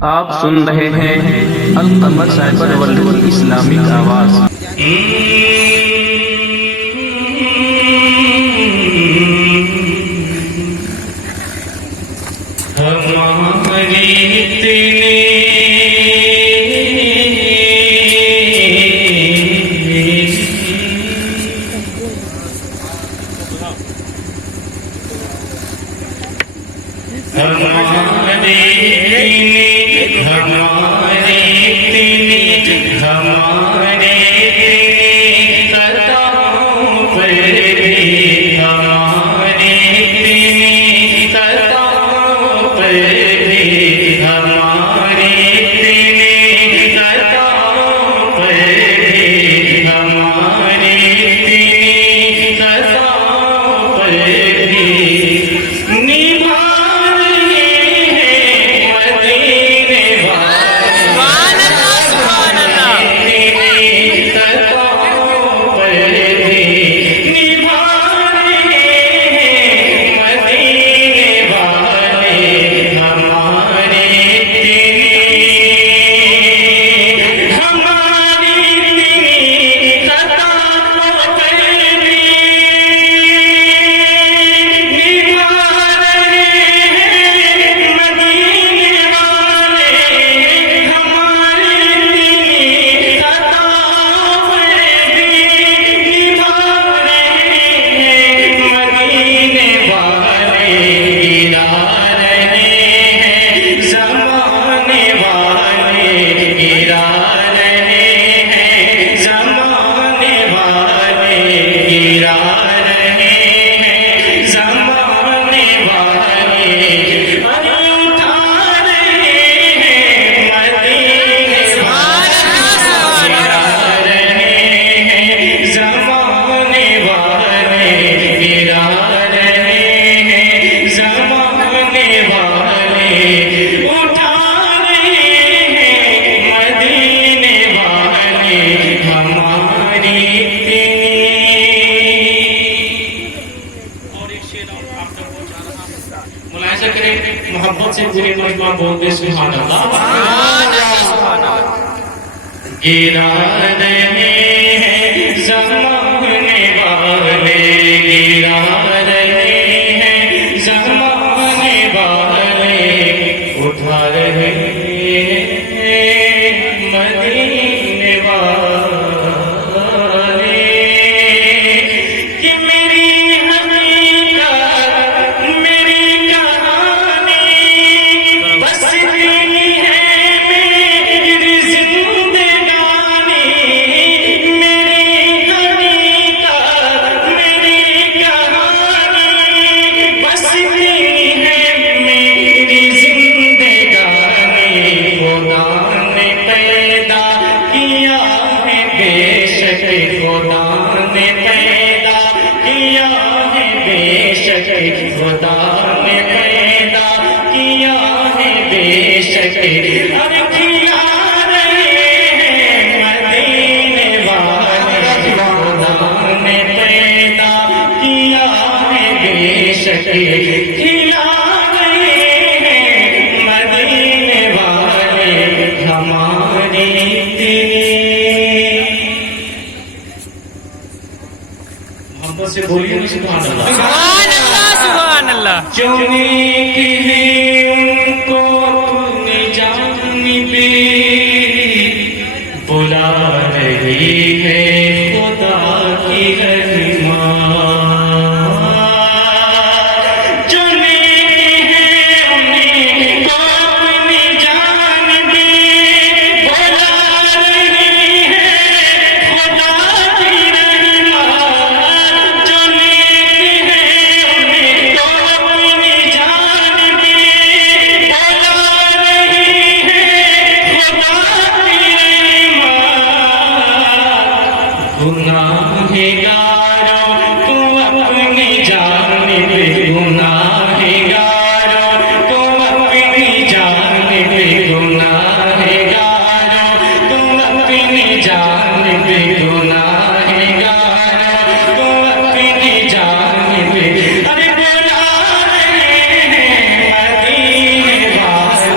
آپ سن رہے ہیں القمر سائبر ورلڈ اسلامک آواز۔ محبت سے پورے مجمع بولتے سبحان اللہ۔ گرا رہے ہیں زمانے والے، گرا رہے ہیں زمانے والے، اٹھا رہے ہیں مدینے والے، کہ میری حقیقت میری کہانی بس اتنی ہے میری زندگانی، میری حقیقت میری کہانی بس اتنی ہے میری زندگانی، خدا نے پیدا کیا ہے بے شک، خدا نے پیدا کیا ہے بے شک، خدا نے پیدا کیا ہے بے شک، اب کھلا رہے ہیں مدینے والے، خدا نے پیدا کیا ہے بے شک، کھلا رہے ہیں مدینے والے ہماری محبت سے بولیے سبحان اللہ۔ سبحان اللہ سبحان اللہ۔ جو نیک ہے ان کو اپنی جانب بلا رہی ہے خدا کی رحمت، جو نیک ہے ان کو اپنی جانب بلا رہی ہے خدا کی رحمت، جو نیک ہے ان کو اپنی جانب بلا رہی ہے خدا کی رحمت، گناہگاروں تم اپنی جانب، گناہگاروں تم اپنی جانب، گناہگاروں تم اپنی جانب، گناہگاروں تم اپنی جانب، ارے بلا رہے ہیں مدینے والے،